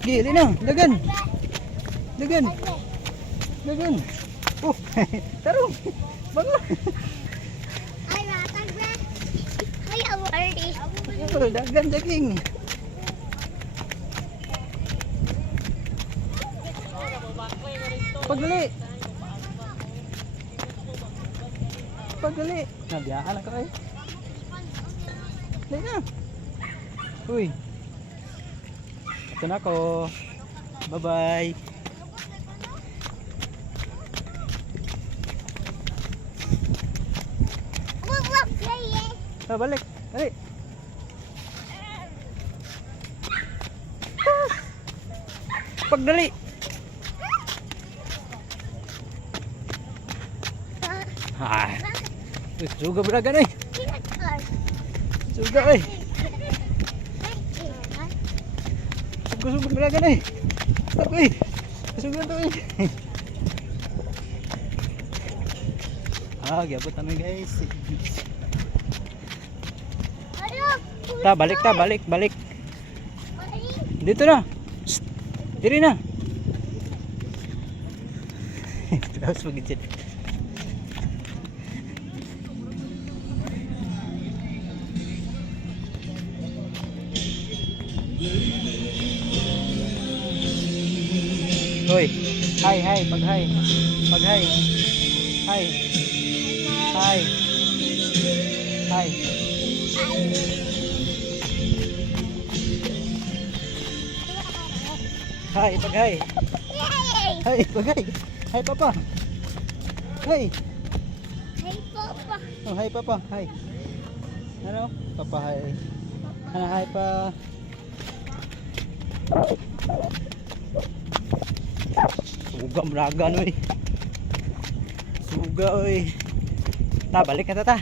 Gili na, dagan. Dagan. Dagan. Oh, tarong. Bango. Ay, matag na. Ay, awari. Oh, dagan daging. Pagdali. Pagdali. Nabiyaan na ka kayo. Dali na. Uy. Ito na ako. Bye-bye. Wag, play eh. Balik. Dali. Pagdali. Ah. Uy, suga braga na eh. Suga eh. Suga braga na eh. Stop eh. Suga to eh. Ah, giabot namin guys. Ta, balik ta, balik, balik. Dito na. Shh. Diri na. Terus begitu. Hoy, hai hai, pag hai. Pag hai. Hai. Hai. Hai. Hai, pag hai. Hai, pag hai. Hai papa. Hai. Hey, Papa. Oh, hai papa. Hai. Ano? Papa hai. Ano hai pa? Suga meraga oi. Suga oi. Ta balik na ta.